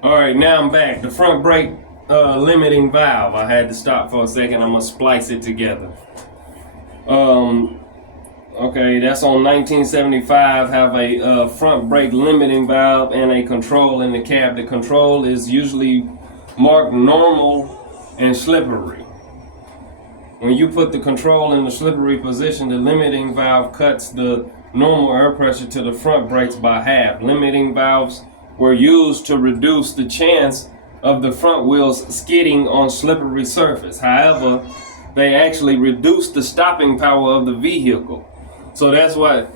Alright, now I'm back. The front brake limiting valve. I had to stop for a second. I'm going to splice it together. Okay, that's on 1975. Have a front brake limiting valve and a control in the cab. The control is usually marked normal and slippery. When you put the control in the slippery position, the limiting valve cuts the normal air pressure to the front brakes by half. Limiting valves were used to reduce the chance of the front wheels skidding on slippery surface. However, they actually reduce the stopping power of the vehicle. So that's why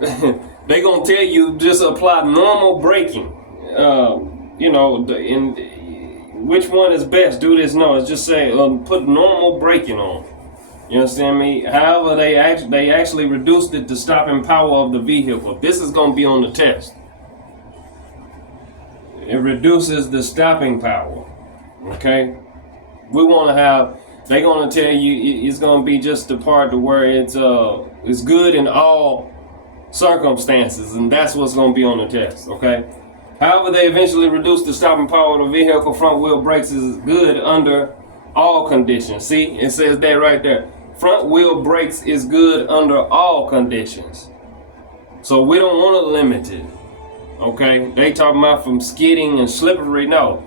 they're going to tell you just apply normal braking. Which one is best? Do this? No, it's just say put normal braking on. You understand me? However, they actually reduced the stopping power of the vehicle. This is going to be on the test. It reduces the stopping power. Okay? We want to have, they're going to tell you it's going to be just the part to where it's good in all circumstances, and that's what's going to be on the test. Okay? However, they eventually reduce the stopping power of the vehicle. Front wheel brakes is good under all conditions. See, it says that right there. Front wheel brakes is good under all conditions. So we don't want to limit it. Okay? They talking about from skidding and slippery. No.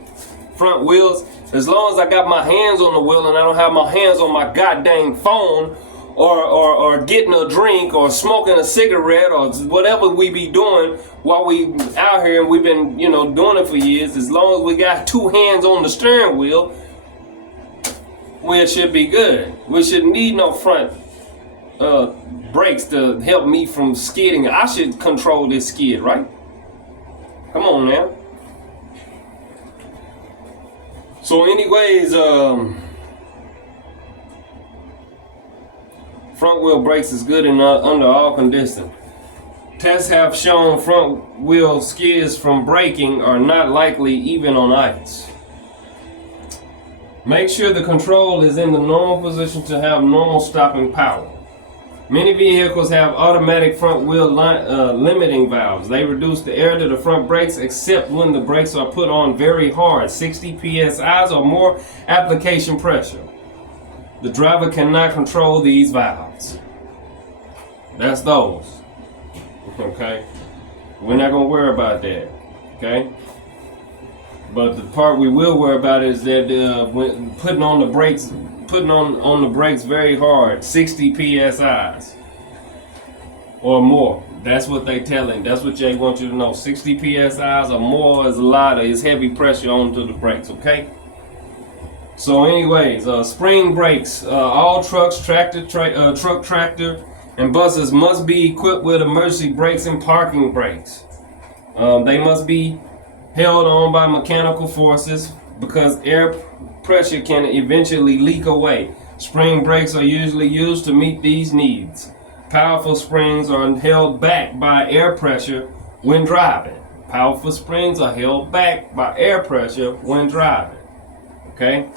Front wheels, as long as I got my hands on the wheel and I don't have my hands on my goddamn phone or getting a drink or smoking a cigarette or whatever we be doing while we out here and we've been, doing it for years, as long as we got two hands on the steering wheel, we should be good. We shouldn't need no front brakes to help me from skidding. I should control this skid, right? Come on now. So anyways, front wheel brakes is good under all conditions. Tests have shown front wheel skids from braking are not likely even on ice. Make sure the control is in the normal position to have normal stopping power. Many vehicles have automatic front wheel limiting valves. They reduce the air to the front brakes except when the brakes are put on very hard, 60 psi or more application pressure. The driver cannot control these valves. That's those. Okay? We're not going to worry about that. Okay? But the part we will worry about is that when putting on the brakes very hard, 60 psi or more. That's what they telling. That's what Jay wants you to know. 60 psi or more is a lot of is heavy pressure onto the brakes. Okay. So, anyways, spring brakes. All trucks, tractor, and buses must be equipped with emergency brakes and parking brakes. They must be held on by mechanical forces because air pressure can eventually leak away. Spring brakes are usually used to meet these needs. Powerful springs are held back by air pressure when driving. Powerful springs are held back by air pressure when driving. Okay?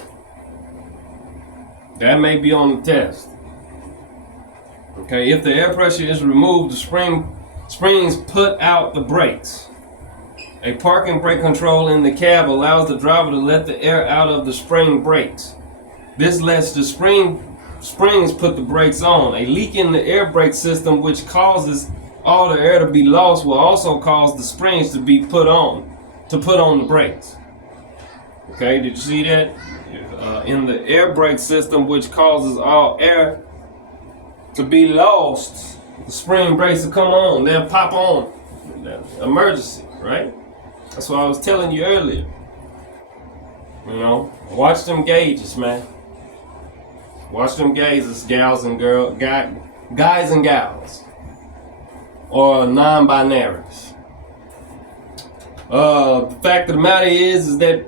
That may be on the test. Okay, if the air pressure is removed, the springs put out the brakes. A parking brake control in the cab allows the driver to let the air out of the spring brakes. This lets the springs put the brakes on. A leak in the air brake system, which causes all the air to be lost, will also cause the springs to be put on the brakes. Okay, did you see that? In the air brake system, which causes all air to be lost, the spring brakes will come on. They'll pop on. Emergency, right? That's what I was telling you earlier. Watch them gauges, man. Watch them gauges, guys and gals, or non-binaries. The fact of the matter is that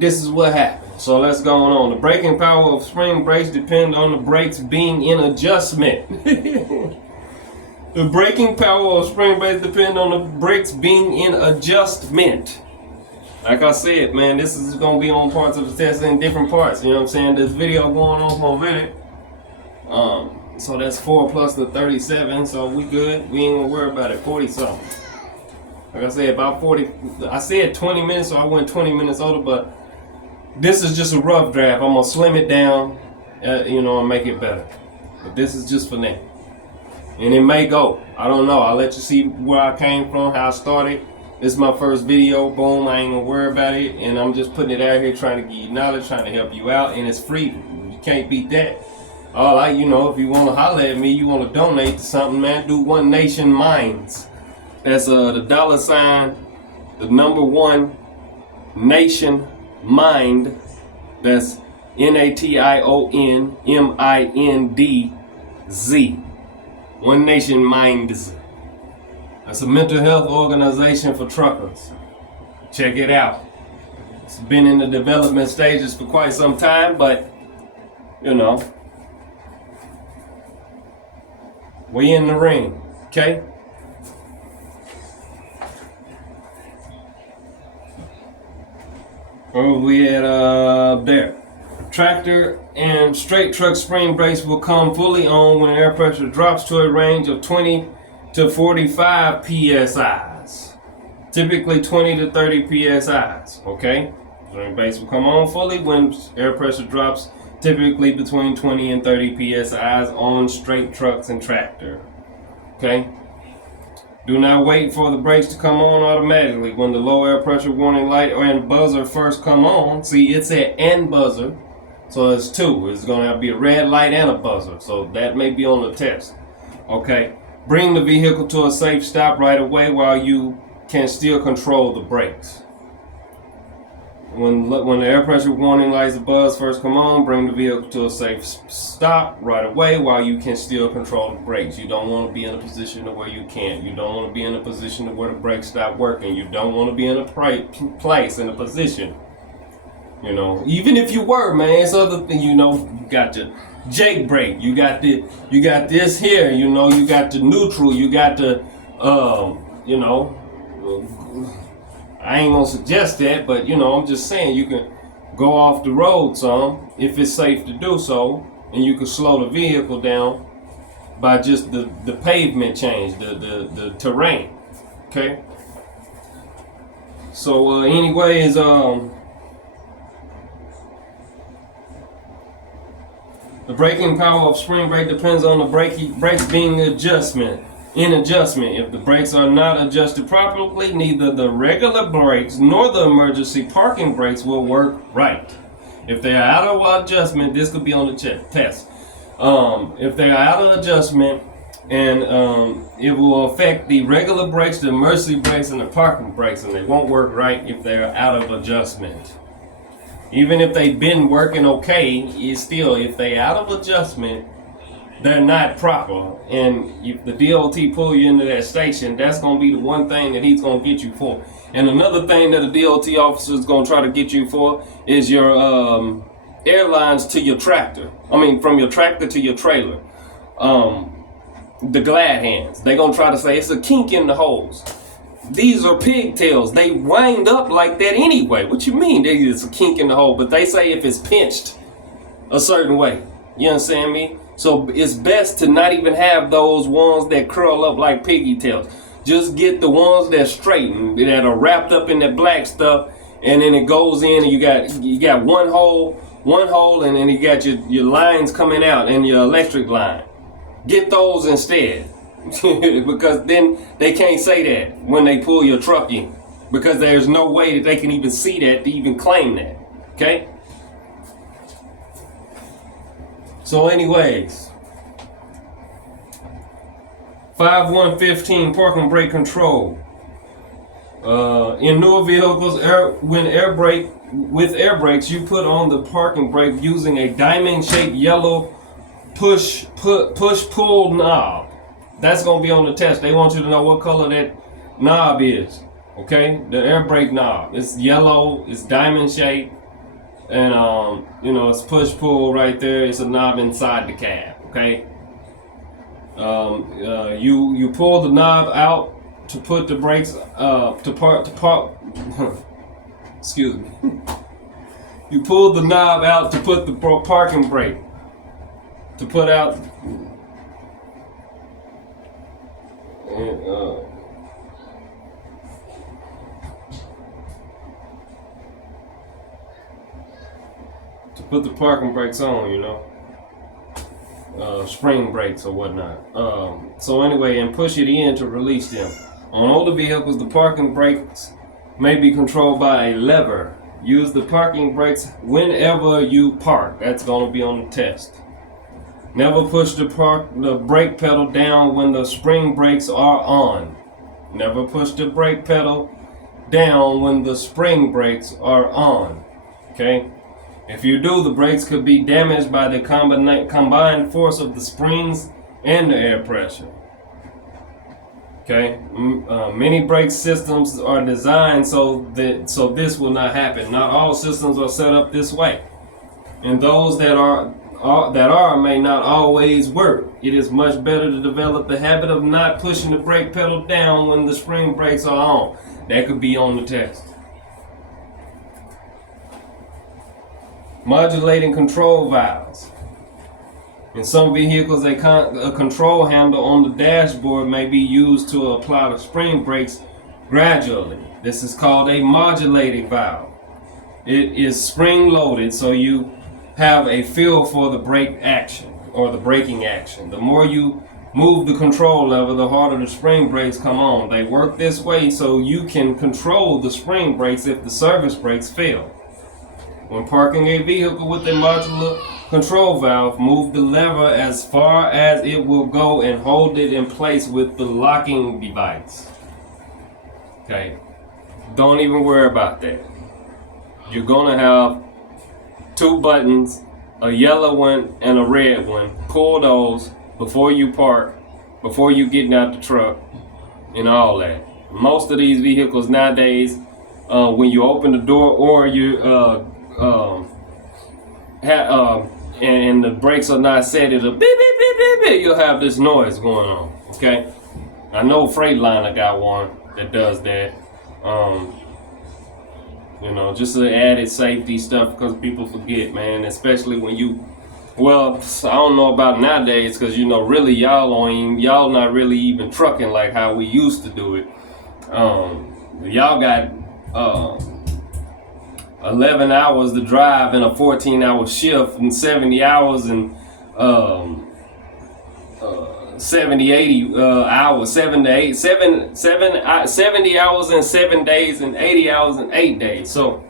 this is what happened. So let's go on. The braking power of spring brakes depend on the brakes being in adjustment. The braking power of spring brakes depend on the brakes being in adjustment. Like I said, man, this is going to be on parts of the test in different parts. You know what I'm saying? This video going on for a minute. So that's 4 plus the 37. So we good. We ain't going to worry about it. 40 something. Like I said, about 40. I said 20 minutes, so I went 20 minutes over. But this is just a rough draft. I'm gonna slim it down, and make it better. But this is just for now, and it may go. I don't know. I'll let you see where I came from, how I started. This is my first video. Boom. I ain't gonna worry about it, and I'm just putting it out here, trying to give you knowledge, trying to help you out, and it's free. You can't beat that. If you want to holler at me, you want to donate to something, man, do 1nationmindz. That's the $, the number 1 nation mind. That's NationMindz. 1nationmindz. That's a mental health organization for truckers. Check it out. It's been in the development stages for quite some time, but we in the ring, okay? Where we at there? Tractor and straight truck spring brakes will come fully on when air pressure drops to a range of 20 to 45 psi's. Typically 20 to 30 psi's, okay? Spring brakes will come on fully when air pressure drops typically between 20 and 30 psi's on straight trucks and tractor, okay? Do not wait for the brakes to come on automatically. When the low air pressure warning light and buzzer first come on, see, it said and buzzer, so it's two. It's going to be a red light and a buzzer, so that may be on the test, okay? Bring the vehicle to a safe stop right away while you can still control the brakes. When the air pressure warning lights and buzz first come on, bring the vehicle to a safe stop right away while you can still control the brakes. You don't want to be in a position where you can't. You don't want to be in a position where the brakes stop working. You don't want to be in a place, in a position. Even if you were, man, it's other thing. You got the Jake brake. You got this here. You got the neutral. You got the, I ain't gonna suggest that, but I'm just saying you can go off the road some if it's safe to do so, and you can slow the vehicle down by just the pavement change, the terrain. Okay. So anyways, the braking power of spring brake depends on the brakes being in adjustment. If the brakes are not adjusted properly, neither the regular brakes nor the emergency parking brakes will work right. If they are out of adjustment, this could be on the test. If they are out of adjustment, and it will affect the regular brakes, the emergency brakes, and the parking brakes, and they won't work right if they're out of adjustment. Even if they've been working okay, if they're out of adjustment, they're not proper, and if the DOT pull you into that station, that's going to be the one thing that he's going to get you for. And another thing that a DOT officer is going to try to get you for is your airlines to your tractor. From your tractor to your trailer. The glad hands. They're going to try to say it's a kink in the hose. These are pigtails. They wind up like that anyway. What you mean? It's a kink in the hole, but they say if it's pinched a certain way. You understand me? So it's best to not even have those ones that curl up like piggy tails. Just get the ones that straighten, that are wrapped up in that black stuff, and then it goes in, and you got one hole, and then you got your lines coming out and your electric line. Get those instead, because then they can't say that when they pull your truck in, because there's no way that they can even see that to even claim that. Okay. So anyways, 5115 parking brake control. In newer vehicles, with air brakes, you put on the parking brake using a diamond-shaped yellow push-pull knob. That's gonna be on the test. They want you to know what color that knob is. Okay, the air brake knob. It's yellow. It's diamond-shaped. And it's push pull right there. It's a knob inside the cab. Okay. You pull the knob out to put the brakes excuse me. You pull the knob out to put the parking brake to put out. to put the parking brakes on, you know, spring brakes or whatnot. So anyway, and push it in to release them. On older vehicles, the parking brakes may be controlled by a lever. Use the parking brakes whenever you park. That's going to be on the test. Never push the brake pedal down when the spring brakes are on. Never push the brake pedal down when the spring brakes are on. Okay? If you do, the brakes could be damaged by the combined force of the springs and the air pressure. Okay? Many brake systems are designed so this will not happen. Not all systems are set up this way, and those that are may not always work. It is much better to develop the habit of not pushing the brake pedal down when the spring brakes are on. That could be on the test. Modulating control valves. In some vehicles, a control handle on the dashboard may be used to apply the spring brakes gradually. This is called a modulating valve. It is spring loaded, so you have a feel for the brake action or the braking action. The more you move the control lever, the harder the spring brakes come on. They work this way so you can control the spring brakes if the service brakes fail. When parking a vehicle with a modular control valve, move the lever as far as it will go and hold it in place with the locking device. Okay, don't even worry about that. You're gonna have two buttons, a yellow one and a red one. Pull those before you park, before you get out the truck, and all that. Most of these vehicles nowadays, when you open the door or you and the brakes are not set, it'll beep beep beep beep beep. You'll have this noise going on. Okay, I know Freightliner got one that does that. You know, just the added safety stuff because people forget, man. Especially when you, well, I don't know about nowadays because you know, really y'all not really even trucking like how we used to do it. Y'all got 11 hours to drive in a 14-hour shift and 70 hours and 70 hours, 70 hours and 7 days and 80 hours and 8 days. So,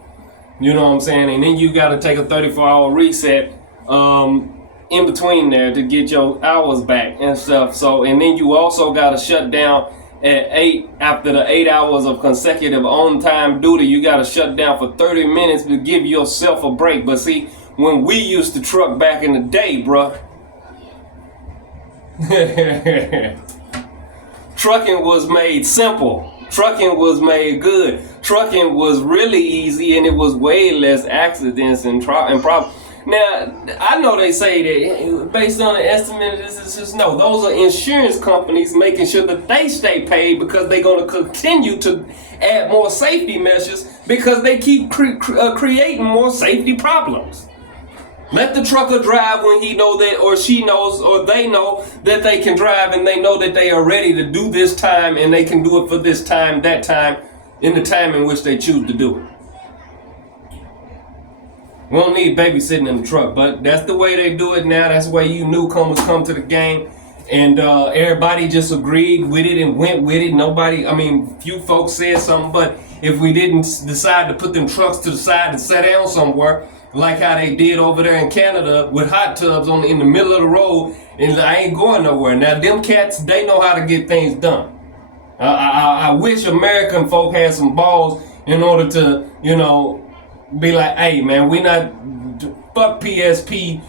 you know what I'm saying? And then you got to take a 34-hour reset in between there to get your hours back and stuff. So, and then you also got to shut down at 8 after the 8 hours of consecutive on-time duty. You got to shut down for 30 minutes to give yourself a break. But see, when we used to truck back in the day, bruh, trucking was made simple. Trucking was made good. Trucking was really easy, and it was way less accidents and problems. Now, I know they say that based on the estimate, this is just no. Those are insurance companies making sure that they stay paid because they're going to continue to add more safety measures because they keep creating more safety problems. Let the trucker drive when he know that, or she knows, or they know that they can drive, and they know that they are ready to do this time, and they can do it for this time, that time, in the time in which they choose to do it. We don't need babysitting in the truck, but that's the way they do it now. That's the way you newcomers come to the game, and everybody just agreed with it and went with it. Nobody, I mean, few folks said something, but if we didn't decide to put them trucks to the side and sit down somewhere, like how they did over there in Canada with hot tubs in the middle of the road, and I ain't going nowhere. Now, them cats, they know how to get things done. I wish American folk had some balls in order to, you know, be like, hey, man, we not, fuck PSP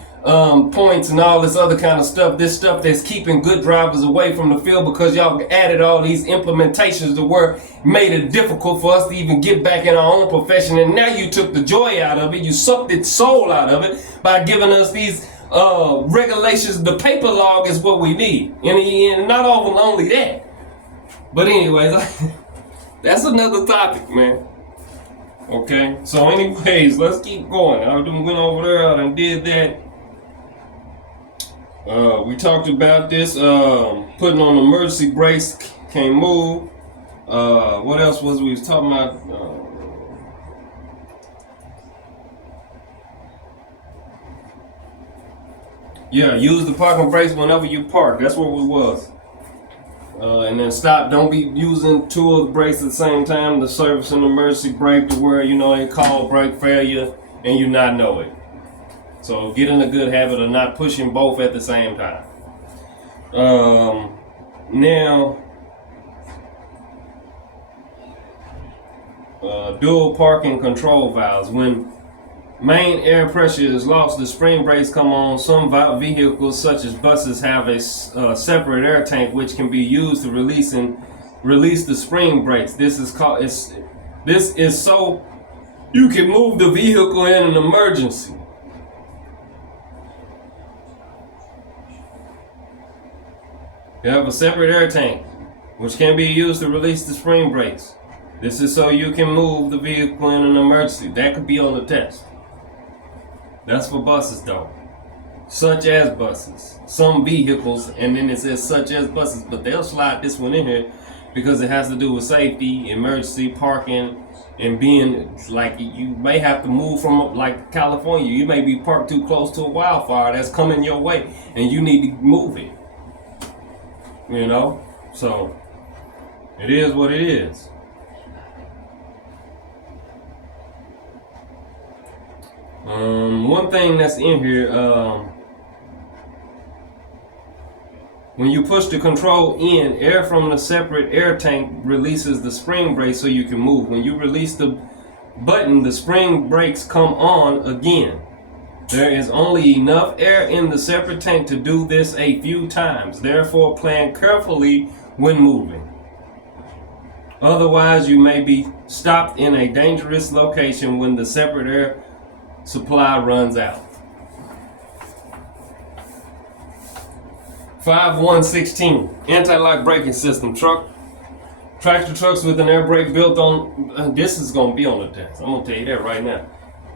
points and all this other kind of stuff. This stuff that's keeping good drivers away from the field because y'all added all these implementations to where made it difficult for us to even get back in our own profession. And now you took the joy out of it. You sucked its soul out of it by giving us these regulations. The paper log is what we need. And not only that. But anyways, that's another topic, man. Okay, so anyways, let's keep going. I done went over there and did that. We talked about this, putting on emergency brakes, can't move. What else was we was talking about? Yeah, use the parking brakes whenever you park. That's what we was. And then stop. Don't be using two of the brakes at the same time. The service and emergency brake, to where it called brake failure and you not know it. So get in a good habit of not pushing both at the same time. Now, dual parking control valves. When main air pressure is lost, the spring brakes come on. Some vehicles, such as buses, have a separate air tank which can be used to release the spring brakes. This is so you can move the vehicle in an emergency. You have a separate air tank which can be used to release the spring brakes. This is so you can move the vehicle in an emergency. That could be on the test. That's for buses though. Such as buses. Some vehicles, and then it says such as buses, but they'll slide this one in here because it has to do with safety, emergency, parking, and being like you may have to move from like California. You may be parked too close to a wildfire that's coming your way and you need to move it. So it is what it is. One thing that's in here, when you push the control in, air from the separate air tank releases the spring brakes so you can move. When you release the button, the spring brakes come on again. There is only enough air in the separate tank to do this a few times. Therefore, plan carefully when moving. Otherwise, you may be stopped in a dangerous location when the separate air supply runs out. 5116 anti-lock braking system. Tractor trucks with an air brake built on. This is going to be on the test. I'm going to tell you that right now.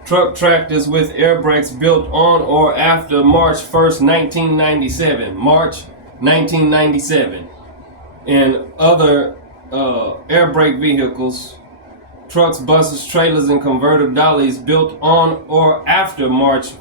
Truck tractors with air brakes built on or after March 1st, 1997. March 1997. And other air brake vehicles, trucks, buses, trailers, and converter dollies built on or after March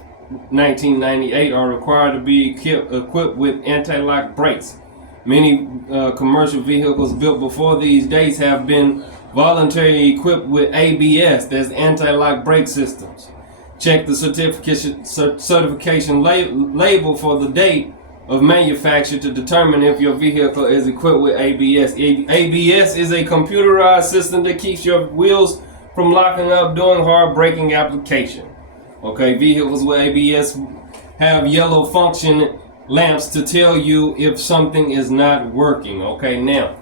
1998 are required to be equipped with anti-lock brakes. Many commercial vehicles built before these dates have been voluntarily equipped with ABS, that's anti-lock brake systems. Check the certification label for the date of manufacture to determine if your vehicle is equipped with ABS. ABS is a computerized system that keeps your wheels from locking up during hard braking application. Okay, vehicles with ABS have yellow function lamps to tell you if something is not working. Okay, now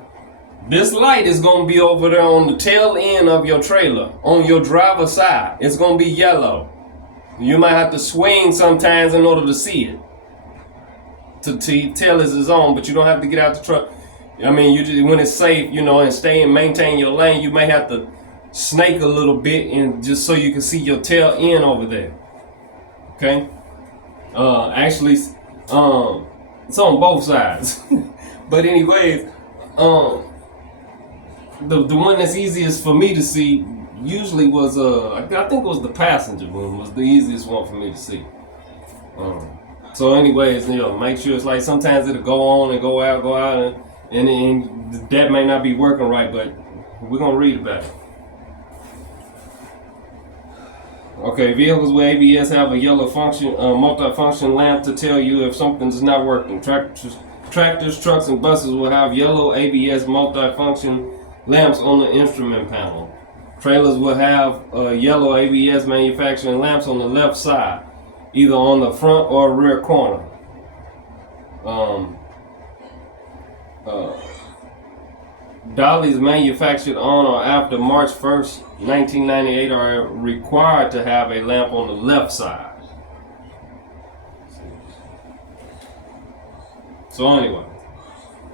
this light is going to be over there on the tail end of your trailer, on your driver's side. It's going to be yellow. You might have to swing sometimes in order to see it, to tell it's on, but you don't have to get out the truck. I mean, you just, when it's safe, and stay and maintain your lane, you may have to snake a little bit and just so you can see your tail end over there. Okay? Actually, it's on both sides. But anyways, the one that's easiest for me to see usually was I think it was the passenger one was the easiest one for me to see. So anyways, make sure it's like sometimes it'll go on and go out, and that may not be working right, but we're gonna read about it. Okay, vehicles with ABS have a yellow multi-function lamp to tell you if something's not working. Tractors, trucks, and buses will have yellow ABS multi-function lamps on the instrument panel. Trailers will have yellow ABS manufacturing lamps on the left side, either on the front or rear corner. Dollies manufactured on or after March 1st, 1998 are required to have a lamp on the left side. So anyway,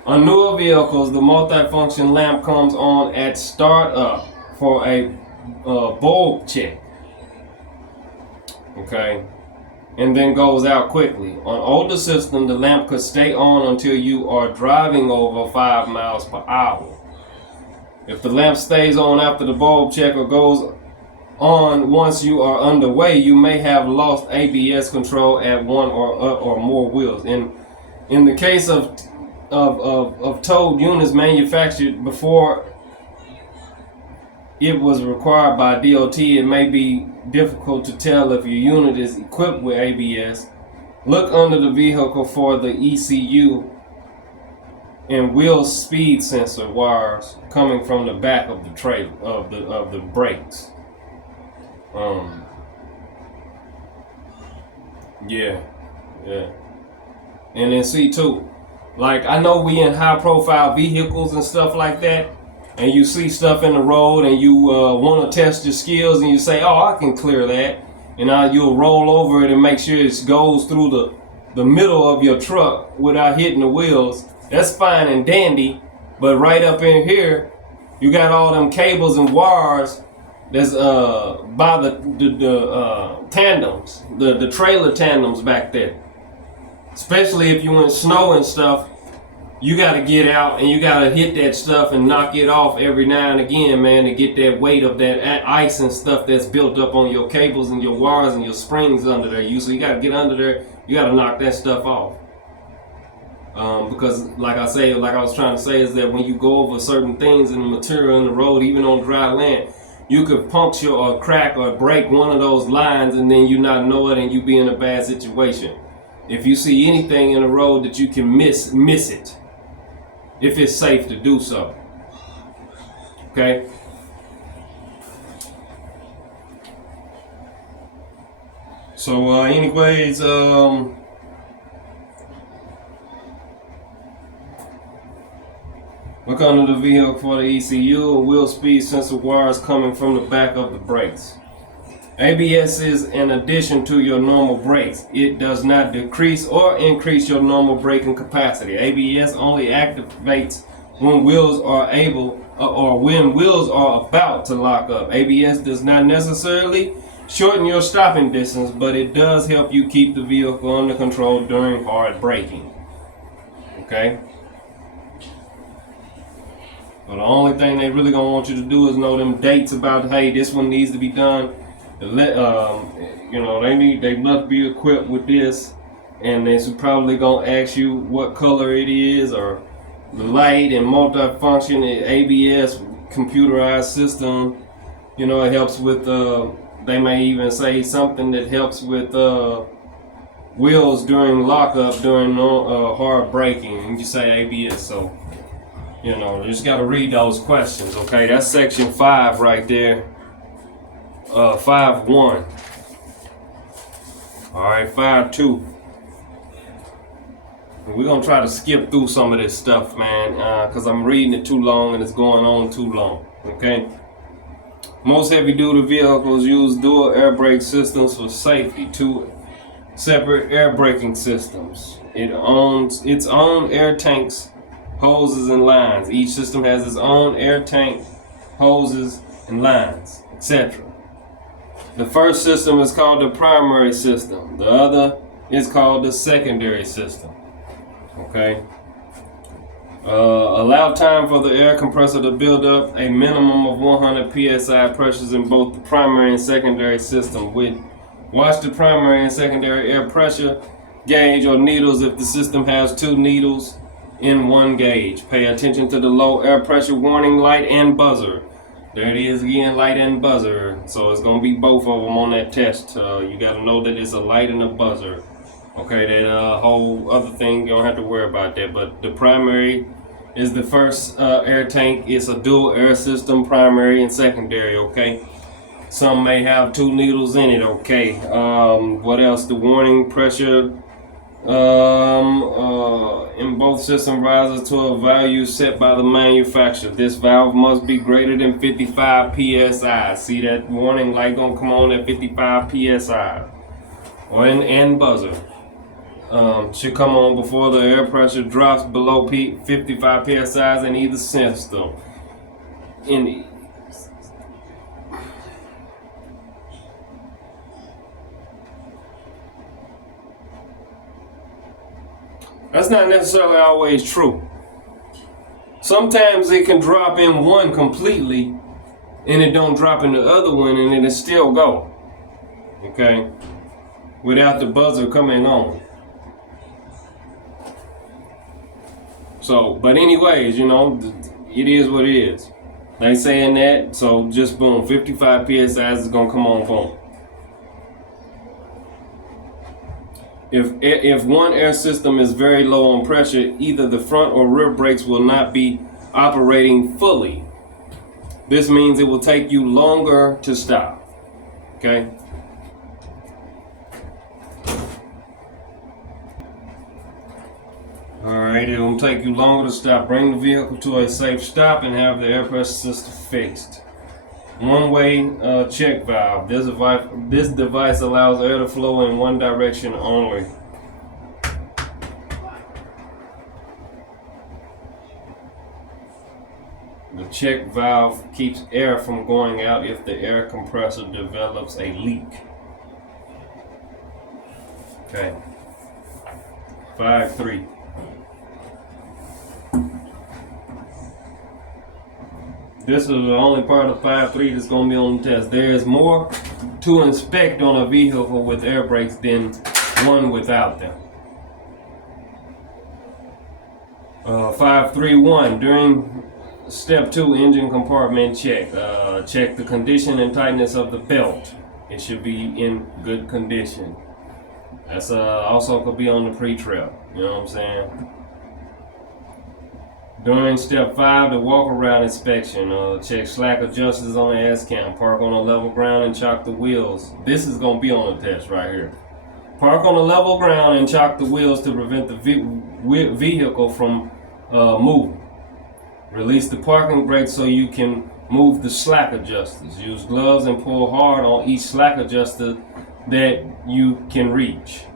on newer vehicles, the multi-function lamp comes on at startup for a bulb check. Okay, and then goes out quickly. On older systems, the lamp could stay on until you are driving over 5 miles per hour. If the lamp stays on after the bulb check or goes on once you are underway, you may have lost ABS control at one or more wheels. In the case of towed units manufactured before it was required by DOT, it may be difficult to tell if your unit is equipped with ABS. Look under the vehicle for the ECU and wheel speed sensor wires coming from the back of the trailer of the brakes. Yeah. And then see too, like I know we in high profile vehicles and stuff like that, and you see stuff in the road and you want to test your skills and you say, oh, I can clear that, and you'll roll over it and make sure it goes through the middle of your truck without hitting the wheels. That's fine and dandy, but right up in here, you got all them cables and wires that's by the tandems, the trailer tandems back there. Especially if you in snow and stuff, you got to get out and you got to hit that stuff and knock it off every now and again, man, to get that weight of that ice and stuff that's built up on your cables and your wires and your springs under there. So you got to get under there. You got to knock that stuff off. Because like I was trying to say, is that when you go over certain things in the material in the road, even on dry land, you could puncture or crack or break one of those lines and then you not know it and you be in a bad situation. If you see anything in the road that you can miss it. If it's safe to do so. Okay? So anyways, look under the vehicle for the ECU and wheel speed sensor wires coming from the back of the brakes. ABS is an addition to your normal brakes. It does not decrease or increase your normal braking capacity. ABS only activates when wheels are when wheels are about to lock up. ABS does not necessarily shorten your stopping distance, but it does help you keep the vehicle under control during hard braking. Okay? But the only thing they really gonna want you to do is know them dates about, hey, this one needs to be done. They must be equipped with this, and they're probably gonna ask you what color it is, or the light and multi-function ABS computerized system. It helps with. They may even say something that helps with wheels during lockup during hard braking, and you say ABS. So you just gotta read those questions. Okay, that's section 5 right there. 5.1. Alright, 5.2. We're gonna try to skip through some of this stuff, man, because I'm reading it too long and it's going on too long. Okay. Most heavy-duty vehicles use dual air brake systems for safety. 2 separate air braking systems. It owns its own air tanks, hoses, and lines. Each system has its own air tank, hoses, and lines, etc. The first system is called the primary system. The other is called the secondary system. Okay. Allow time for the air compressor to build up a minimum of 100 psi pressures in both the primary and secondary system. Watch the primary and secondary air pressure gauge or needles if the system has 2 needles in one gauge. Pay attention to the low air pressure warning light and buzzer. There it is again, light and buzzer. So it's going to be both of them on that test. You got to know that it's a light and a buzzer. Okay, that whole other thing, you don't have to worry about that. But the primary is the first air tank. It's a dual air system, primary and secondary, okay? Some may have 2 needles in it, okay? What else? The warning pressure in both systems rises to a value set by the manufacturer. This valve must be greater than 55 psi. See that warning light gonna come on at 55 psi. Or and buzzer. Should come on before the air pressure drops below 55 psi in either system. That's not necessarily always true. Sometimes it can drop in one completely and it don't drop in the other one, and it'll still go. Okay, without the buzzer coming on. So, but anyways, you know, it is what it is. They saying that, so just boom, 55 PSI is gonna come on boom. If one air system is very low on pressure, either the front or rear brakes will not be operating fully. This means it will take you longer to stop. Okay? Alright, it will take you longer to stop. Bring the vehicle to a safe stop and have the air pressure system fixed. One-way check valve. This device allows air to flow in one direction only. The check valve keeps air from going out if the air compressor develops a leak. Okay. 5.3. This is the only part of 5.3 that's going to be on the test. There is more to inspect on a vehicle with air brakes than one without them. 5.3.1. During step 2, engine compartment check. Check the condition and tightness of the belt. It should be in good condition. That's also could be on the pre-trip. You know what I'm saying? During step 5, the walk-around inspection, check slack adjusters on the S-cam, park on a level ground and chock the wheels. This is going to be on the test right here. Park on a level ground and chock the wheels to prevent the vehicle from moving. Release the parking brake so you can move the slack adjusters. Use gloves and pull hard on each slack adjuster that you can reach.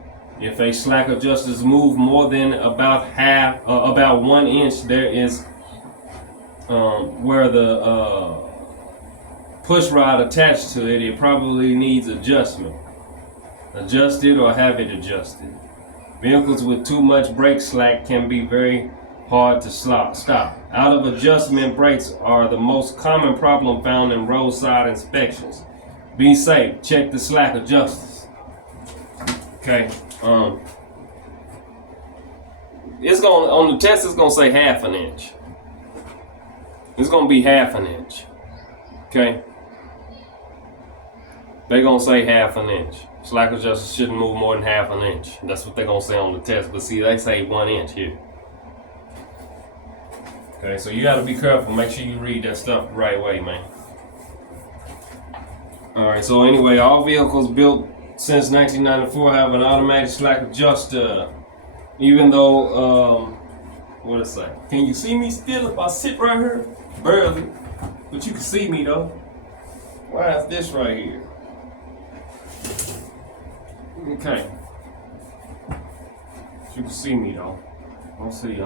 If a slack adjuster move more than about 1 inch, there is where the push rod attached to it, it probably needs adjustment. Adjust it or have it adjusted. Vehicles with too much brake slack can be very hard to stop. Out of adjustment brakes are the most common problem found in roadside inspections. Be safe. Check the slack adjusters. Okay. It's going on the test. It's gonna say 1/2 inch. It's gonna be 1/2 inch. Okay. They're gonna say 1/2 inch. Slack adjusters shouldn't move more than 1/2 inch. That's what they're gonna say on the test. But see, they say 1 inch here. Okay, so you gotta be careful. Make sure you read that stuff the right way, man. All right. So anyway, all vehicles built since 1994 have an automatic slack adjuster. Even though, what did it say? Can you see me still if I sit right here? Barely. But you can see me though. Why is this right here? Okay. You can see me though. Let's see,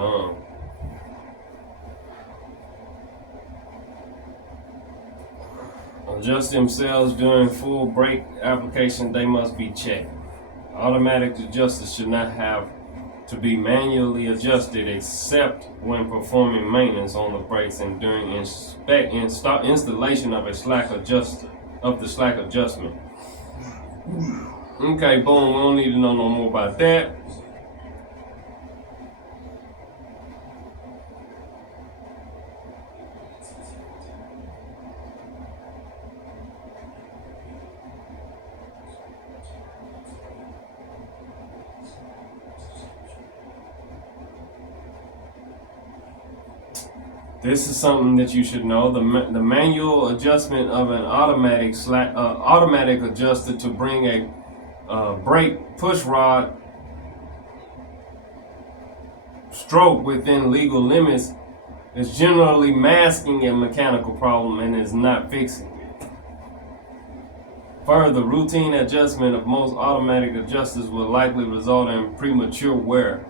adjust themselves during full brake application. They must be checked. Automatic adjusters should not have to be manually adjusted except when performing maintenance on the brakes and during installation of the slack adjustment. Okay, boom. We don't need to know no more about that. This is something that you should know. The manual adjustment of an automatic adjuster to bring a brake push rod stroke within legal limits is generally masking a mechanical problem and is not fixing it. Further, routine adjustment of most automatic adjusters will likely result in premature wear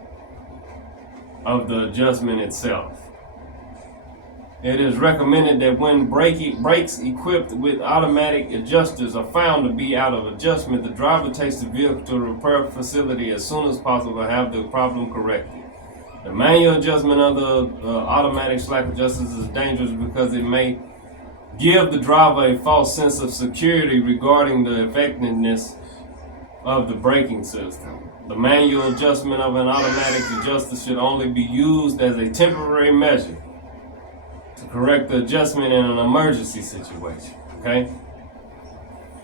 of the adjustment itself. It is recommended that when brakes equipped with automatic adjusters are found to be out of adjustment, the driver takes the vehicle to a repair facility as soon as possible to have the problem corrected. The manual adjustment of the automatic slack adjusters is dangerous because it may give the driver a false sense of security regarding the effectiveness of the braking system. The manual adjustment of an automatic adjuster should only be used as a temporary measure to correct the adjustment in an emergency situation. Okay?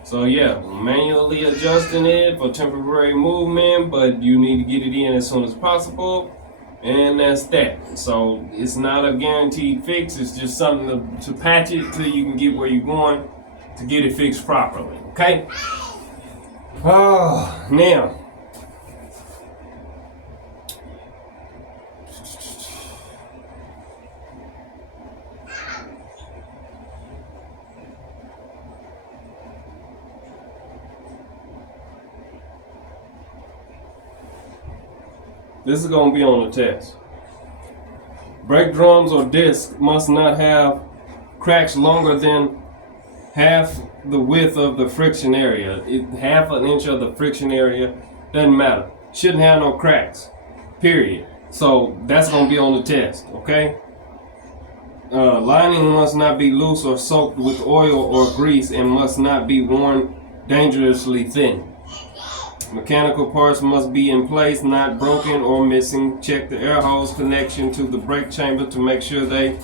So yeah, manually adjusting it for temporary movement, but you need to get it in as soon as possible. And that's that. So it's not a guaranteed fix. It's just something to patch it till you can get where you're going to get it fixed properly. Okay? Oh, now. This is going to be on the test. Brake drums or discs must not have cracks longer than half the width of the friction area. Half an inch of the friction area, doesn't matter. Shouldn't have no cracks, period. So that's going to be on the test, okay? Lining must not be loose or soaked with oil or grease and must not be worn dangerously thin. Mechanical parts must be in place, not broken or missing. Check the air hose connection to the brake chamber to make sure they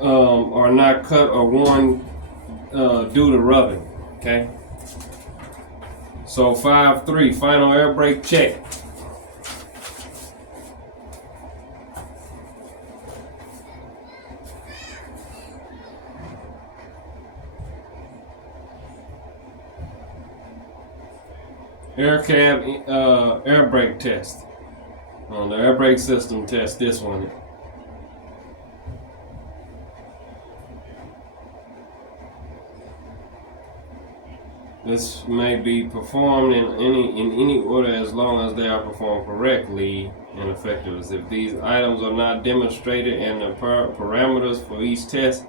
are not cut or worn due to rubbing. Okay. So 5.3, final air brake check. Air cab air brake test. On the air brake system test, this one. This may be performed in any order as long as they are performed correctly and effectively. If these items are not demonstrated and the parameters for each test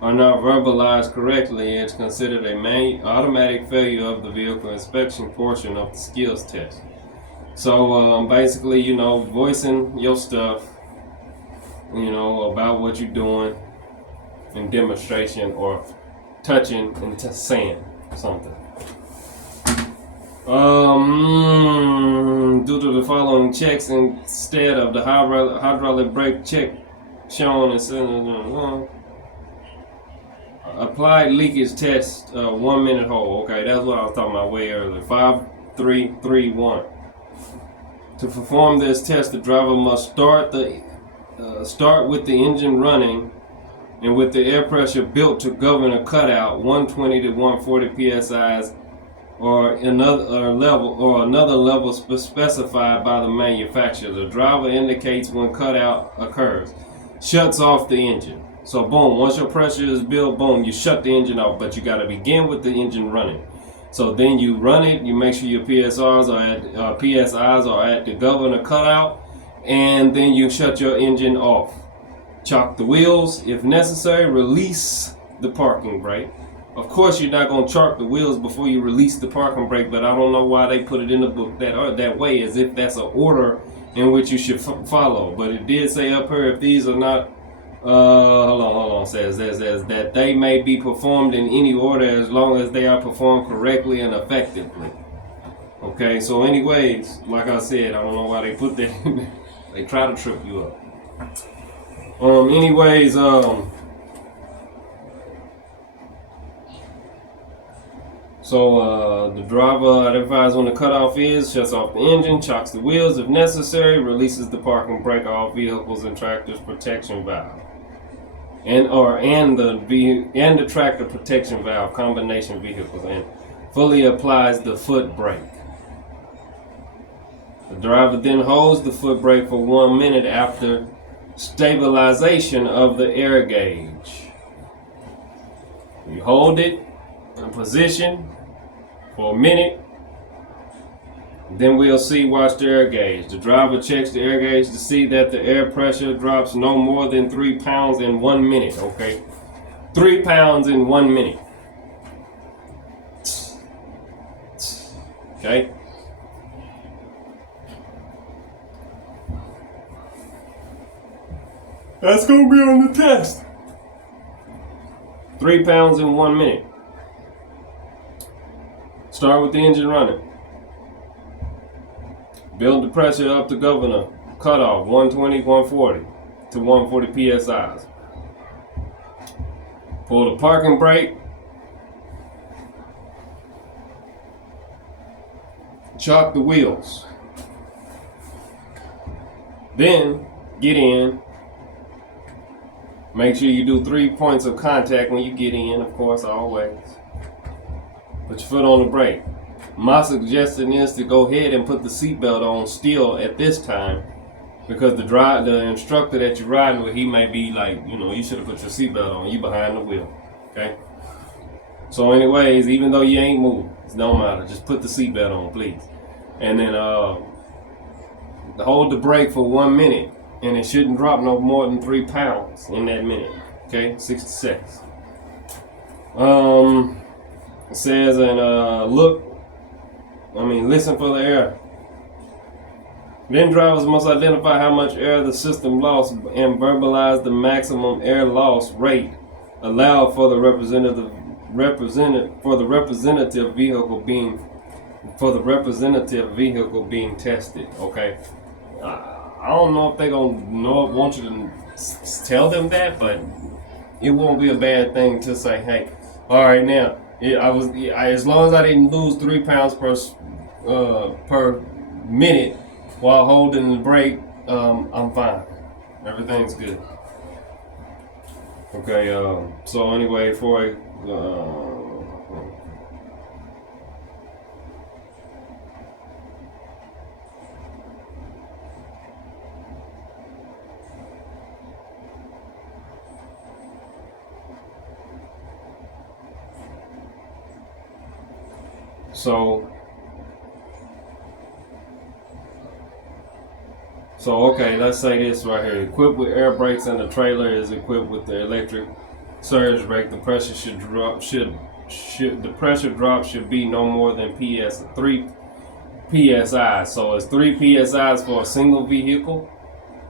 are not verbalized correctly, it's considered a automatic failure of the vehicle inspection portion of the skills test. So basically, voicing your stuff, about what you're doing in demonstration or touching and saying something. Due to the following checks instead of the hydraulic brake check shown in applied leakage test 1 minute hold. Okay, that's what I was talking about way earlier. 5, 3, 3, 1. To perform this test, the driver must start with the engine running and with the air pressure built to govern a cutout 120 to 140 psi or another level specified by the manufacturer. The driver indicates when cutout occurs, shuts off the engine. So boom, once your pressure is built, boom, you shut the engine off, but you got to begin with the engine running. So then you run it, you make sure your PSIs are at the governor cutout, and then you shut your engine off. Chock the wheels if necessary, release the parking brake. Of course, you're not going to chock the wheels before you release the parking brake, but I don't know why they put it in the book that way, as if that's an order in which you should follow. But it did say up here, if these are not hold on. Says that they may be performed in any order as long as they are performed correctly and effectively. Okay, so anyways, like I said, I don't know why they put that in there. They try to trip you up. So the driver identifies when the cutoff is, shuts off the engine, chocks the wheels if necessary, releases the parking brake, all vehicles and tractors protection valve, and the tractor protection valve, combination vehicles, and fully applies the foot brake. The driver then holds the foot brake for 1 minute after stabilization of the air gauge. You hold it in position for a minute, then we'll watch the air gauge. The driver checks the air gauge to see that the air pressure drops no more than 3 pounds in 1 minute, okay? 3 pounds in 1 minute. Okay? That's gonna be on the test. 3 pounds in 1 minute. Start with the engine running. Build the pressure up to governor. Cutoff 120, 140 to 140 psi. Pull the parking brake. Chalk the wheels. Then get in. Make sure you do 3 points of contact when you get in, of course, always. Put your foot on the brake. My suggestion is to go ahead and put the seatbelt on still at this time, because the instructor that you're riding with, he may be like, you should have put your seatbelt on. You behind the wheel, okay? So anyways, even though you ain't moving, it don't matter. Just put the seatbelt on, please. And then hold the brake for 1 minute, and it shouldn't drop no more than 3 pounds in that minute, okay? 60 seconds. It says, and listen for the air. Then drivers must identify how much air the system lost and verbalize the maximum air loss rate allowed for the representative vehicle being tested. Okay, I don't know if they want you to tell them that, but it won't be a bad thing to say, hey, all right, now as long as I didn't lose 3 pounds per minute while holding the brake, I'm fine. Everything's good. Okay, so anyway, So okay, let's say this right here. Equipped with air brakes and the trailer is equipped with the electric surge brake. The pressure should be no more than 3 psi. So it's 3 psi for a single vehicle.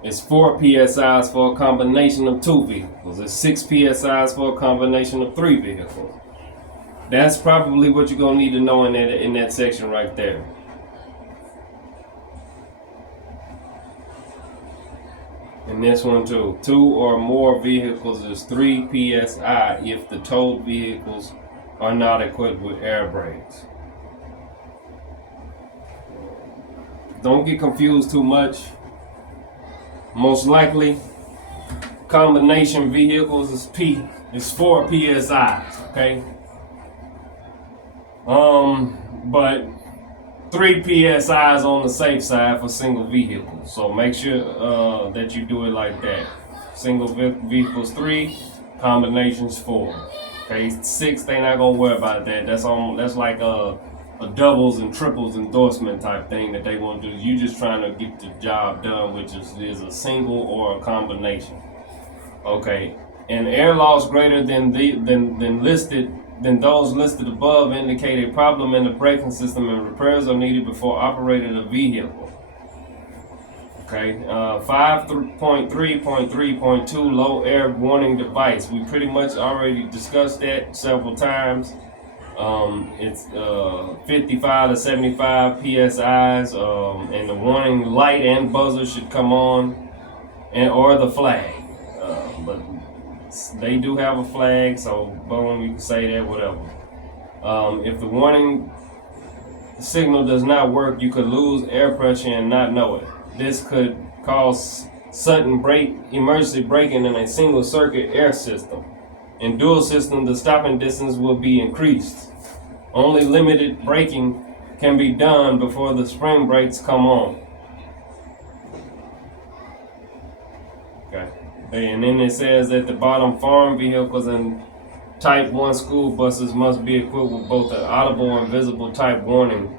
It's 4 psi for a combination of 2 vehicles. It's 6 psi for a combination of 3 vehicles. That's probably what you're gonna need to know in that section right there. And this one too. 2 or more vehicles is 3 psi if the towed vehicles are not equipped with air brakes. Don't get confused too much. Most likely, combination vehicles is 4 psi. Okay. But 3 psi is on the safe side for single vehicles. So make sure that you do it like that. Single vehicles 3, combinations 4. Okay, 6 they not gonna worry about that. That's like a doubles and triples endorsement type thing that they want to do. You just trying to get the job done, which is a single or a combination. Okay, and air loss greater than those listed above indicate a problem in the braking system, and repairs are needed before operating a vehicle. Okay, 5.3.3.2 low air warning device. We pretty much already discussed that several times. It's 55 to 75 psi's, and the warning light and buzzer should come on, or the flag. But they do have a flag, so boom, you can say that, whatever. If the warning signal does not work, you could lose air pressure and not know it. This could cause sudden emergency braking in a single circuit air system. In dual system, the stopping distance will be increased. Only limited braking can be done before the spring brakes come on. Okay. And then it says at the bottom, farm vehicles and type 1 school buses must be equipped with both an audible and visible type warning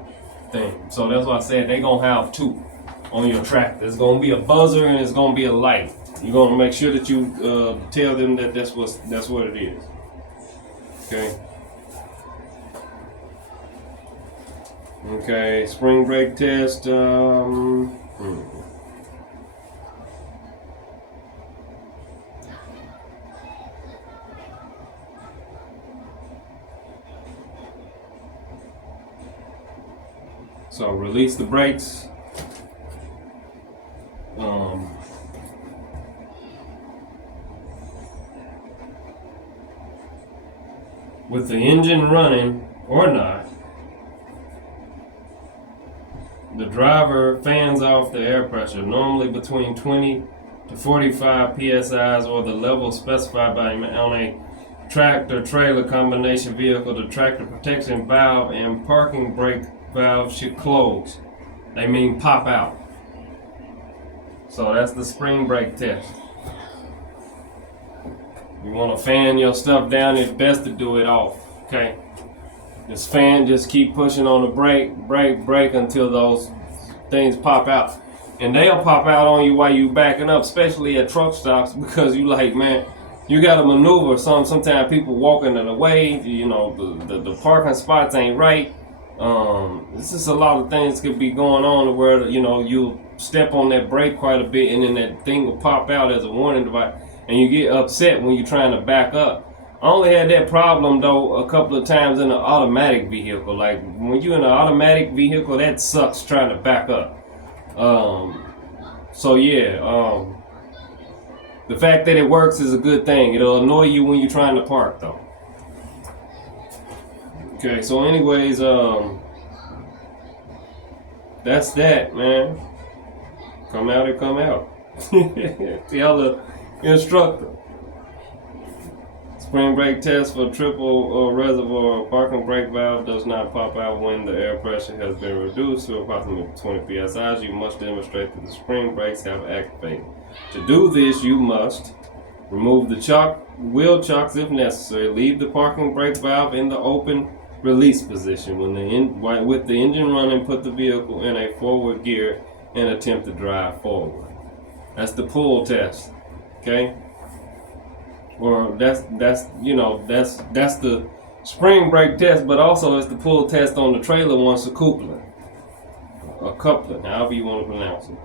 thing. So that's why I said they're going to have 2 on your track. There's going to be a buzzer and it's going to be a light. You're going to make sure that you tell them that that's what it is. Okay. Okay, spring brake test. So release the brakes. With the engine running or not, the driver fans off the air pressure, normally between 20 to 45 psi or the level specified by on a tractor trailer combination vehicle. The tractor protection valve and parking brake valve should close. They mean pop out. So that's the spring brake test. You want to fan your stuff down, it's best to do it off. Okay? Just keep pushing on the brake until those things pop out. And they'll pop out on you while you backing up, especially at truck stops, because you like, man, you got to maneuver. Sometimes people walking in the way, you know, the parking spots ain't right. This is a lot of things could be going on where, you know, you step on that brake quite a bit and then that thing will pop out as a warning device and you get upset when you're trying to back up. I only had that problem though a couple of times in an automatic vehicle. Like when you're in an automatic vehicle, that sucks trying to back up. So yeah, the fact that it works is a good thing. It'll annoy you when you're trying to park though. Okay, so anyways, that's that, man. Come out and come out. Tell the instructor. Spring brake test for triple reservoir parking brake valve does not pop out when the air pressure has been reduced to approximately 20 psi. You must demonstrate that the spring brakes have activated. To do this, you must remove the wheel chocks if necessary. Leave the parking brake valve in the open release position. With the engine running, put the vehicle in a forward gear and attempt to drive forward. That's the pull test. Okay? Or that's the spring brake test, but also it's the pull test on the trailer once a coupling. A coupling, however you want to pronounce it.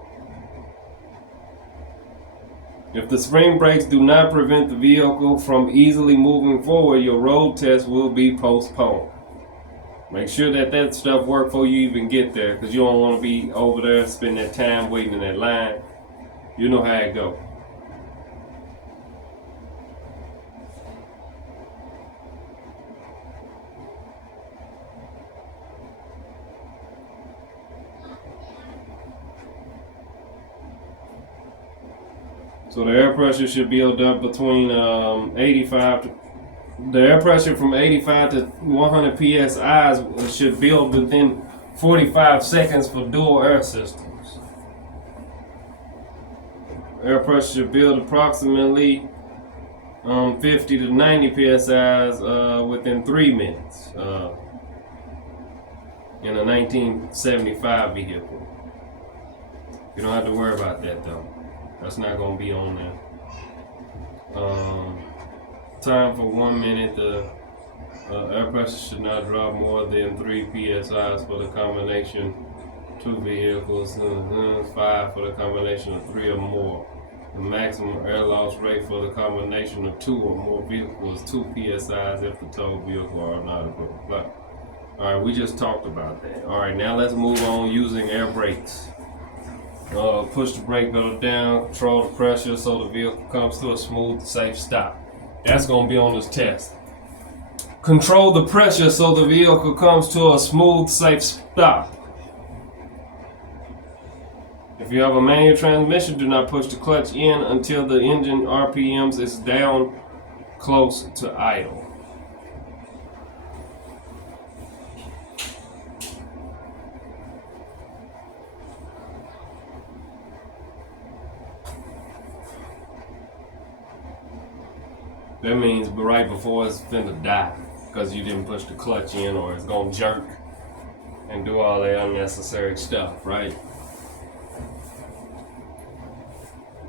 If the spring brakes do not prevent the vehicle from easily moving forward, your road test will be postponed. Make sure that stuff works before you even get there, because you don't want to be over there, spend that time waiting in that line. You know how it goes. So the air pressure should build up between the air pressure from 85 to 100 psi should build within 45 seconds for dual air systems. Air pressure should build approximately 50 to 90 psi within 3 minutes in a 1975 vehicle. You don't have to worry about that though. That's not going to be on there. Time for 1 minute. The air pressure should not drop more than 3 psi for the combination 2 vehicles, 5 for the combination of 3 or more. The maximum air loss rate for the combination of 2 or more vehicles is 2 psi if the tow vehicle are not equipped. Alright, we just talked about that. Alright, now let's move on using air brakes. Push the brake pedal down, control the pressure so the vehicle comes to a smooth, safe stop. That's going to be on this test. Control the pressure so the vehicle comes to a smooth, safe stop. If you have a manual transmission, do not push the clutch in until the engine RPMs is down close to idle. That means right before it's finna die, because you didn't push the clutch in, or it's gonna jerk and do all that unnecessary stuff, right?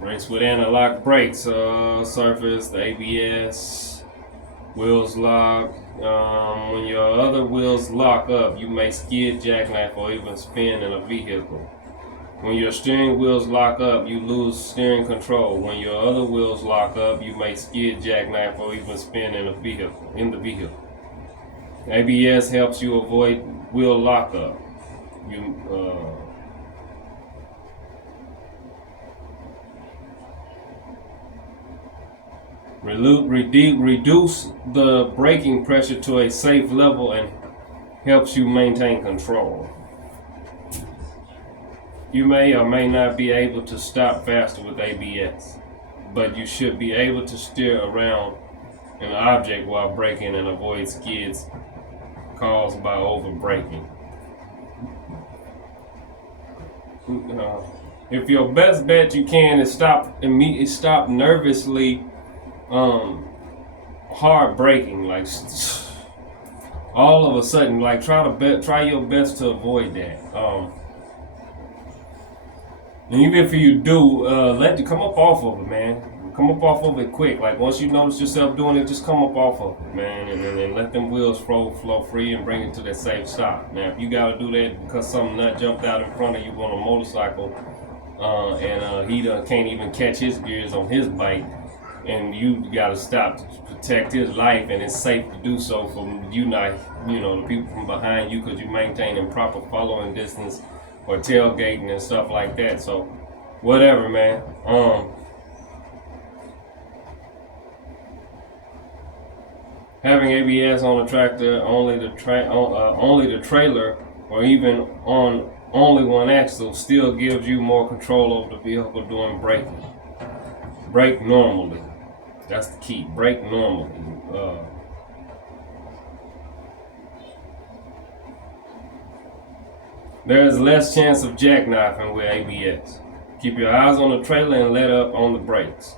Brakes with anti-lock brakes, surface, the ABS, wheels lock. When your other wheels lock up, you may skid, jackknife, or even spin in a vehicle. When your steering wheels lock up, you lose steering control. When your other wheels lock up, you may skid, jackknife, or even spin in the vehicle. ABS helps you avoid wheel lockup. reduce the braking pressure to a safe level and helps you maintain control. You may or may not be able to stop faster with ABS, but you should be able to steer around an object while braking and avoid skids caused by over braking. If your best bet you can is stop nervously hard braking, like all of a sudden, like try your best to avoid that. And even if you do, let you come up off of it, man. Come up off of it quick. Like once you notice yourself doing it, just come up off of it, man, and let them wheels flow free and bring it to that safe stop. Now, if you gotta do that because some nut jumped out in front of you on a motorcycle, and he can't even catch his gears on his bike, and you gotta stop to protect his life, and it's safe to do so from you not, the people from behind you, because you maintaining proper following distance or tailgating and stuff like that. So, whatever, man. Having ABS on a tractor, only the trailer, or even on only one axle, still gives you more control over the vehicle during braking. Brake normally. That's the key. Brake normally. There is less chance of jackknifing with ABS. Keep your eyes on the trailer and let up on the brakes,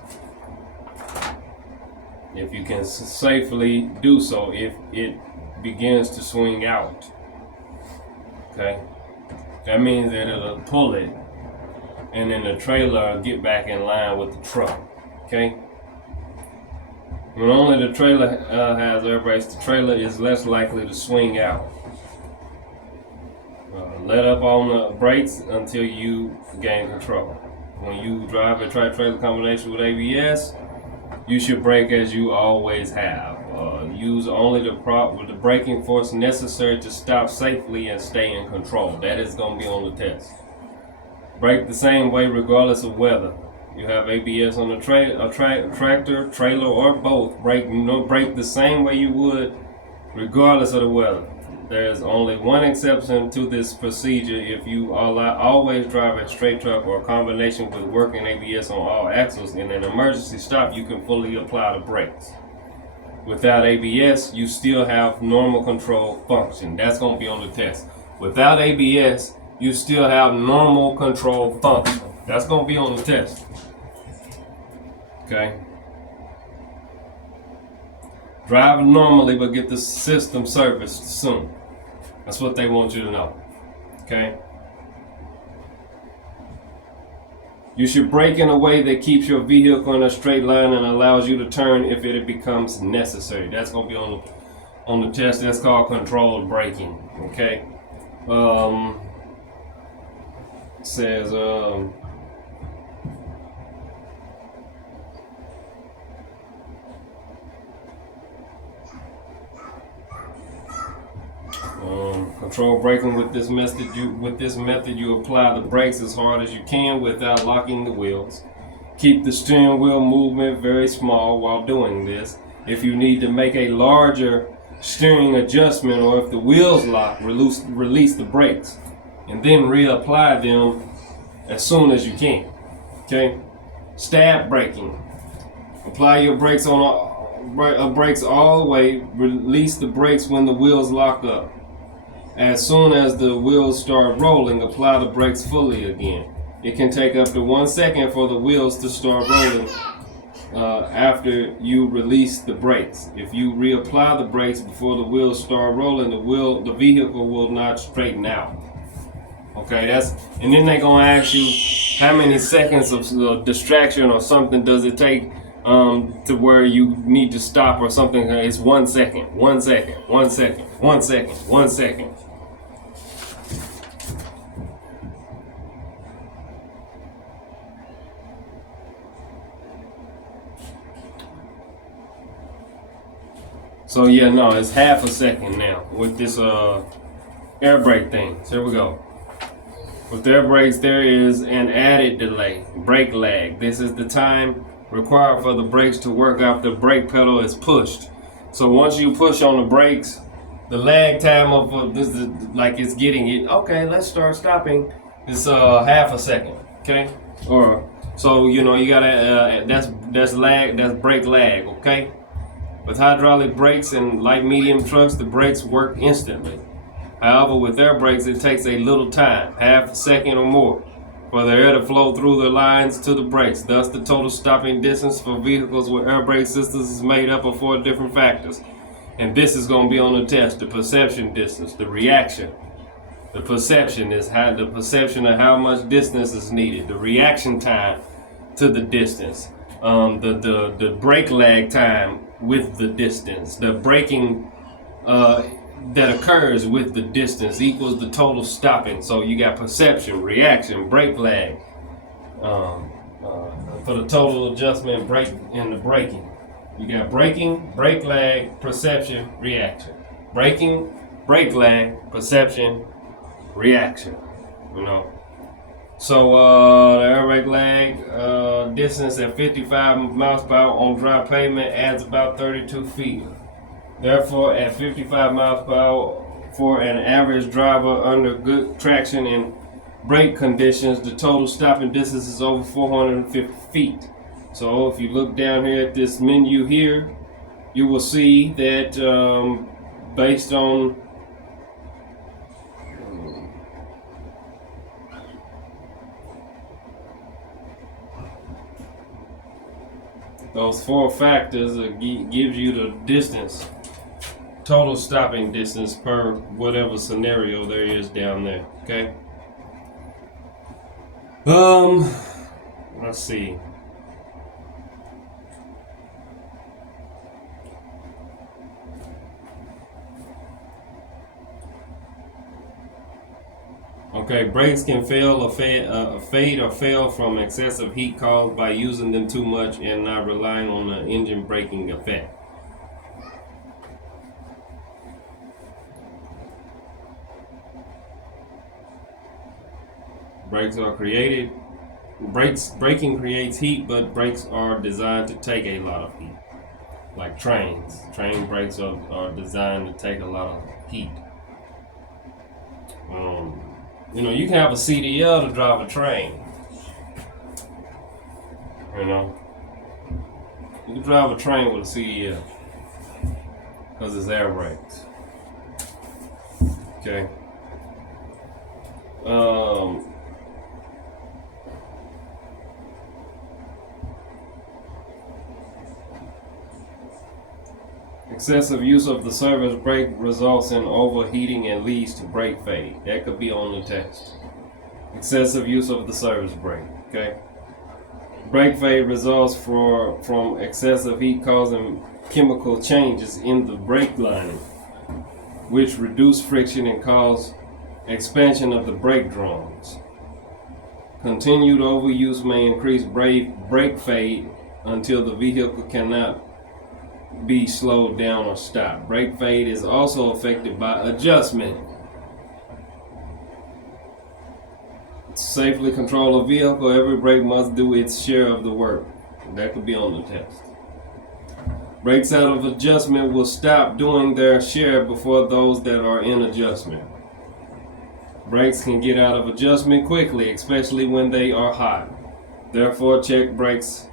if you can safely do so, if it begins to swing out. Okay? That means that it'll pull it, and then the trailer will get back in line with the truck. Okay? When only the trailer has air brakes, the trailer is less likely to swing out. Let up on the brakes until you gain control. When you drive a trailer combination with ABS, you should brake as you always have. Use only the braking force necessary to stop safely and stay in control. That is going to be on the test. Brake the same way regardless of weather. You have ABS on a tractor, trailer, or both. Brake the same way you would regardless of the weather. There is only one exception to this procedure. If you always drive a straight truck or a combination with working ABS on all axles, in an emergency stop, you can fully apply the brakes. Without ABS, you still have normal control function. That's going to be on the test. Without ABS, you still have normal control function. That's going to be on the test. Okay? Drive normally, but get the system serviced soon. That's what they want you to know. Okay? You should brake in a way that keeps your vehicle in a straight line and allows you to turn if it becomes necessary. That's going to be on the test. That's called controlled braking. Okay? It says control braking with this method. You apply the brakes as hard as you can without locking the wheels. Keep the steering wheel movement very small while doing this. If you need to make a larger steering adjustment, or if the wheels lock, release the brakes and then reapply them as soon as you can. Okay? Stab braking. Apply your brakes brakes all the way. Release the brakes when the wheels lock up. As soon as the wheels start rolling, apply the brakes fully again. It can take up to 1 second for the wheels to start rolling after you release the brakes. If you reapply the brakes before the wheels start rolling, the vehicle will not straighten out. Okay, and then they're gonna ask you how many seconds of distraction or something does it take to where you need to stop or something. It's 1 second, 1 second, 1 second, 1 second, 1 second. So yeah, no, it's half a second now with this air brake thing. So here we go. With air brakes, there is an added delay, brake lag. This is the time required for the brakes to work after the brake pedal is pushed. So once you push on the brakes, the lag time of this is like it's getting it. Okay, let's start stopping. It's half a second. Okay, or so you know you gotta. That's lag. That's brake lag. Okay. With hydraulic brakes and light medium trucks, the brakes work instantly. However, with air brakes, it takes a little time, half a second or more, for the air to flow through the lines to the brakes. Thus, the total stopping distance for vehicles with air brake systems is made up of 4 different factors. And this is going to be on the test: the perception distance, the reaction. The perception is the perception of how much distance is needed. The reaction time to the distance. The brake lag time with the distance. The braking that occurs with the distance equals the total stopping. So you got perception, reaction, brake lag for the total adjustment, brake and the braking. You got braking, brake lag, perception, reaction. Braking, brake lag, perception, reaction. You know. So the air brake lag distance at 55 miles per hour on dry pavement adds about 32 feet. Therefore, at 55 miles per hour for an average driver under good traction and brake conditions, the total stopping distance is over 450 feet. So if you look down here at this menu here, you will see that based on those 4 factors, gives you the distance. Total stopping distance per whatever scenario there is down there. Okay. Let's see. Okay, brakes can fail or fade or fail from excessive heat caused by using them too much and not relying on the engine braking effect. Braking creates heat, but brakes are designed to take a lot of heat. Like trains. Train brakes are designed to take a lot of heat. You know, you can have a CDL to drive a train. You know. You can drive a train with a CDL. Because it's air brakes. Okay. Excessive use of the service brake results in overheating and leads to brake fade. That could be on the test. Excessive use of the service brake. Okay. Brake fade results from excessive heat causing chemical changes in the brake lining, which reduce friction and cause expansion of the brake drums. Continued overuse may increase brake fade until the vehicle cannot be slowed down or stopped. Brake fade is also affected by adjustment. To safely control a vehicle, every brake must do its share of the work. That could be on the test. Brakes out of adjustment will stop doing their share before those that are in adjustment. Brakes can get out of adjustment quickly, especially when they are hot. Therefore, check brakes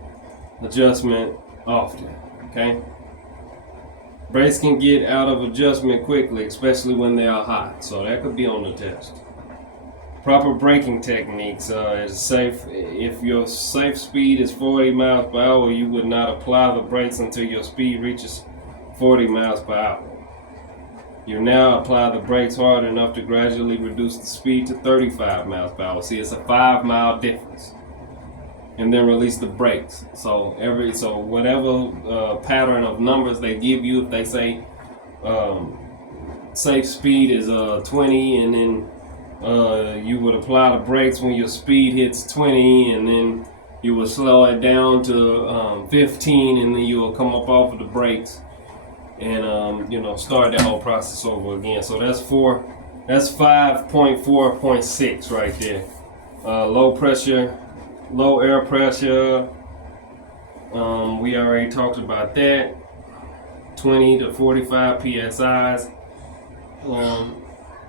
adjustment often. Okay? Brakes can get out of adjustment quickly, especially when they are hot. So that could be on the test. Proper braking techniques is safe. If your safe speed is 40 miles per hour, you would not apply the brakes until your speed reaches 40 miles per hour. You now apply the brakes hard enough to gradually reduce the speed to 35 miles per hour. See, it's a 5-mile difference. And then release the brakes. So whatever pattern of numbers they give you, if they say safe speed is 20, and then you would apply the brakes when your speed hits 20, and then you will slow it down to 15, and then you will come up off of the brakes and start that whole process over again. So that's 4 That's 5.4.6 right there. Low pressure, low air pressure. We already talked about that. 20 to 45 psi's.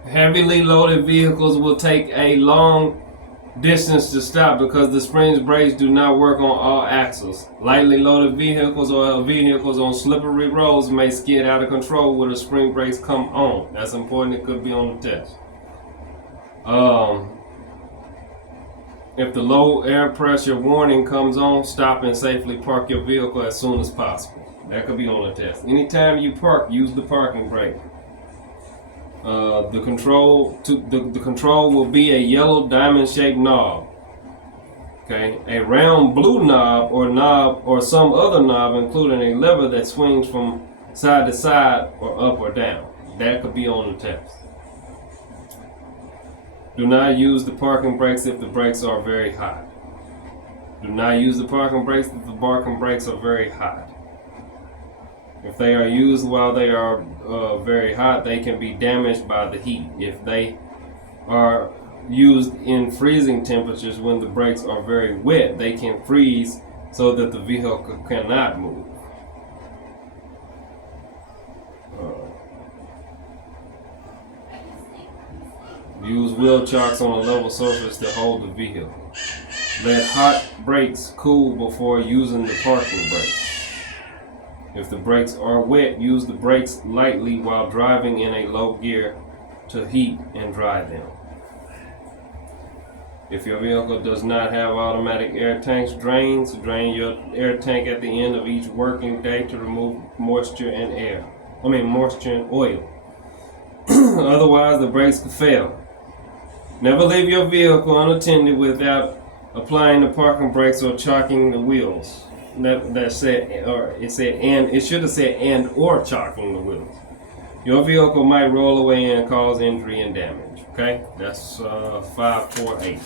Heavily loaded vehicles will take a long distance to stop because the springs brakes do not work on all axles. Lightly loaded vehicles or vehicles on slippery roads may skid out of control when the spring brakes come on. That's important. It could be on the test. If the low air pressure warning comes on, stop and safely park your vehicle as soon as possible. That could be on the test. Anytime you park, use the parking brake. The control will be a yellow diamond-shaped knob. Okay, a round blue knob or some other knob, including a lever that swings from side to side or up or down. That could be on the test. Do not use the parking brakes if the brakes are very hot. Do not use the parking brakes if the parking brakes are very hot. If they are used while they are very hot, they can be damaged by the heat. If they are used in freezing temperatures when the brakes are very wet, they can freeze so that the vehicle cannot move. Use wheel chocks on a level surface to hold the vehicle. Let hot brakes cool before using the parking brakes. If the brakes are wet, use the brakes lightly while driving in a low gear to heat and dry them. If your vehicle does not have automatic air tanks, drain your air tank at the end of each working day to remove moisture and oil. Otherwise, the brakes could fail. Never leave your vehicle unattended without applying the parking brakes or chocking the wheels. It should have said and or chocking the wheels. Your vehicle might roll away and cause injury and damage. Okay, that's 548.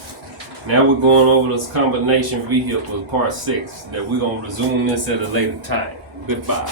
Now we're going over this combination vehicles, part 6. That we're gonna resume this at a later time. Goodbye.